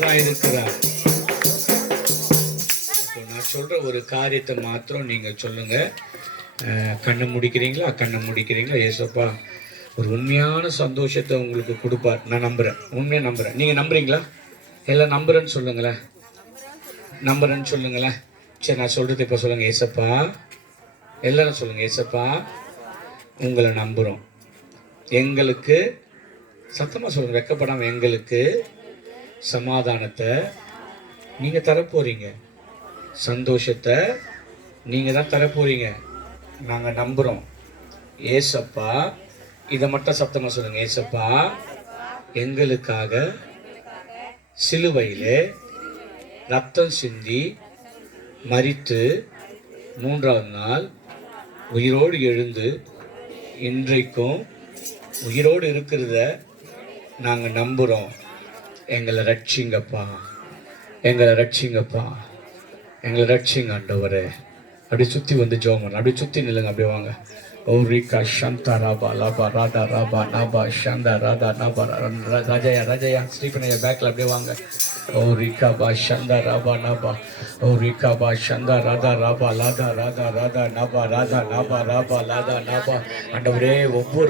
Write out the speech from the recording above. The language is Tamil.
வல்லவராய் இருக்கிறார். நான் சொல்ற ஒரு காரியத்தை மாத்திரம் நீங்க சொல்லுங்க. கண்ணை முடிக்கிறீங்களா? கண்ணை முடிக்கிறீங்களா? ஏசப்பா ஒரு உண்மையான சந்தோஷத்தை உங்களுக்கு கொடுப்பார். நான் நம்புறேன், உண்மையாக நம்புறேன். நீங்க நம்புறீங்களா? எல்லாம் நம்புறேன்னு சொல்லுங்களேன். நம்புறேன்னு சொல்லுங்களேன். சரி, நான் சொல்றது இப்போ சொல்லுங்க. ஏசப்பா, எல்லாரும் சொல்லுங்க. ஏசப்பா, உங்களை நம்புறோம். எங்களுக்கு சத்தமாக சொல்லுங்க, வெக்கப்படாமல், எங்களுக்கு சமாதானத்தை நீங்கள் தரப்போறீங்க, சந்தோஷத்தை நீங்கள் தான் தரப்போறீங்க. நாங்கள் நம்புகிறோம். ஏசப்பா, இதை மட்டும் சத்தமாக சொல்லுங்கள். ஏசப்பா, எங்களுக்காக சிலுவையில் ரத்தம் சிந்தி மரித்து 3ஆவது நாள் உயிரோடு எழுந்து இன்றைக்கும் உயிரோடு இருக்கிறத நாங்கள் நம்புகிறோம். எங்களை ரட்சிங்கப்பா, எங்களை ரட்சிங்கப்பா, எங்களை ரட்சிங்க ஆண்டவரே. அப்படி சுற்றி வந்து ஜோமன், அப்படி சுற்றி நில்லுங்க. அப்படியே வாங்க. ஓ ரீகா சந்தா ராபா லாபா ராதா ராபா நாபா சந்தா ராதா நாபா ராஜயா ராஜயா ஸ்ரீபனையா பேக்கில் அப்படியே வாங்க. ஓ ரீகா பா சந்தா ராபா நாபா, ஓ ரீகா பா சந்தா ராதா ராபா லாதா ராதா ராதா நாபா ராதா நாபா ராபா லாதா நாபா. ஆண்டவரே, ஒவ்வொரு